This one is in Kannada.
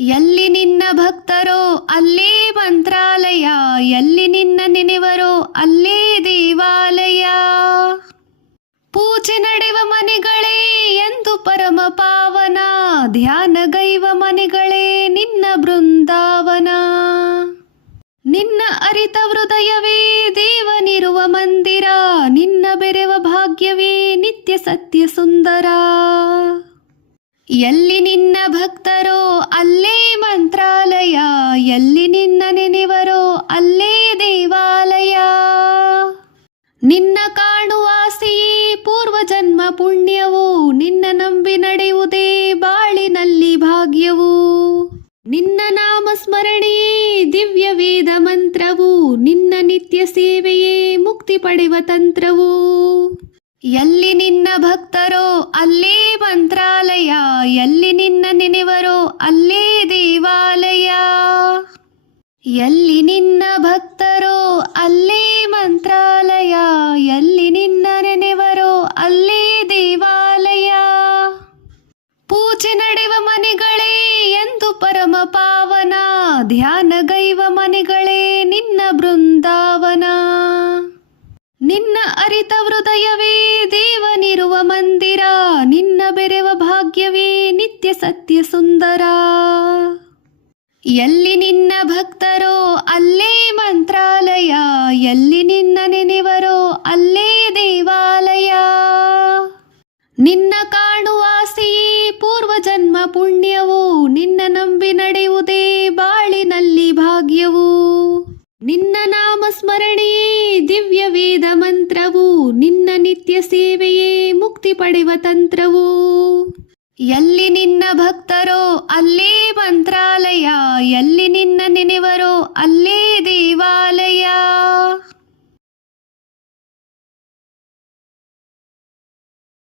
ಎಲ್ಲಿ ನಿನ್ನ ಭಕ್ತರೋ ಅಲ್ಲೇ ಮಂತ್ರಾಲಯ, ಎಲ್ಲಿ ನಿನ್ನ ನೆನೆವರೋ ಅಲ್ಲೇ ದೇವಾಲಯ. ಪೂಜೆ ನಡೆವ ಮನೆಗಳೇ ಎಂದು ಪರಮ ಪಾವನ, ಧ್ಯಾನಗೈವ ಮನೆಗಳೇ ನಿನ್ನ ಬೃಂದಾವನ. ನಿನ್ನ ಅರಿತ ಹೃದಯವೇ ದೇವನಿರುವ ಮಂದಿರ, ನಿನ್ನ ಬೆರೆವ ಭಾಗ್ಯವೇ ನಿತ್ಯ ಸತ್ಯ ಸುಂದರ. ಎಲ್ಲಿ ನಿನ್ನ ಭಕ್ತರೋ ಅಲ್ಲೇ ಮಂತ್ರಾಲಯ, ಎಲ್ಲಿ ನಿನ್ನ ನೆನೆವರೋ ಅಲ್ಲೇ ದೇವಾಲಯ. ನಿನ್ನ ಕಾಣುವ ಆಸೆಯೇ ಪೂರ್ವಜನ್ಮ ಪುಣ್ಯವು, ನಿನ್ನ ನಂಬಿ ನಡೆಯುವುದೇ ಬಾಳಿನಲ್ಲಿ ಭಾಗ್ಯವು. ನಿನ್ನ ನಾಮ ಸ್ಮರಣೆಯೇ ದಿವ್ಯ ವೇದ ಮಂತ್ರವು, ನಿನ್ನ ನಿತ್ಯ ಸೇವೆಯೇ ಮುಕ್ತಿ ಪಡೆವ ತಂತ್ರವು. ಎಲ್ಲಿ ನಿನ್ನ ಭಕ್ತರೋ ಅಲ್ಲೇ ಮಂತ್ರಾಲಯ, ಎಲ್ಲಿ ನಿನ್ನ ನೆನೆವರೋ ಅಲ್ಲೇ ದೇವಾಲಯ. ಎಲ್ಲಿ ನಿನ್ನ ಭಕ್ತರೋ ಅಲ್ಲೇ ಮಂತ್ರಾಲಯ, ಎಲ್ಲಿ ನಿನ್ನ ನೆನೆವರೋ ಅಲ್ಲೇ ದೇವಾಲಯ. ಪೂಜೆ ನಡೆವ ಮನೆಗಳೇ ಎಂದು ಪರಮ ಪಾವನ, ಧ್ಯಾನಗೈವ ಮನೆಗಳೇ ನಿನ್ನ ಬೃಂದಾವನ. ನಿನ್ನ ಅರಿತ ಹೃದಯವೇ ದೇವನಿರುವ ಮಂದಿರ, ನಿನ್ನ ಬೆರೆವ ಭಾಗ್ಯವೇ ನಿತ್ಯ ಸತ್ಯ ಸುಂದರ. ಎಲ್ಲಿ ನಿನ್ನ ಭಕ್ತರೋ ಅಲ್ಲೇ ಮಂತ್ರಾಲಯ, ಎಲ್ಲಿ ನಿನ್ನ ನೆನೆವರೋ ಅಲ್ಲೇ ದೇವಾಲಯ. ನಿನ್ನ ಕಾಣುವ ಆಸೆಯೇ ಪೂರ್ವಜನ್ಮ ಪುಣ್ಯವು, ನಿನ್ನ ನಂಬಿ ನಡೆಯುವುದೇ ಬಾಳಿನಲ್ಲಿ ಭಾಗ್ಯವು. ನಿನ್ನ ನಾಮ ಸ್ಮರಣೆಯೇ ದಿವ್ಯ ವೇದ ಮಂತ್ರವು, ನಿನ್ನ ನಿತ್ಯ ಸೇವೆಯೇ ಮುಕ್ತಿ ಪಡೆವ ತಂತ್ರವು. ಎಲ್ಲಿ ನಿನ್ನ ಭಕ್ತರೋ ಅಲ್ಲೇ ಮಂತ್ರಾಲಯ, ಎಲ್ಲಿ ನಿನ್ನ ನೆನೆವರೋ ಅಲ್ಲೇ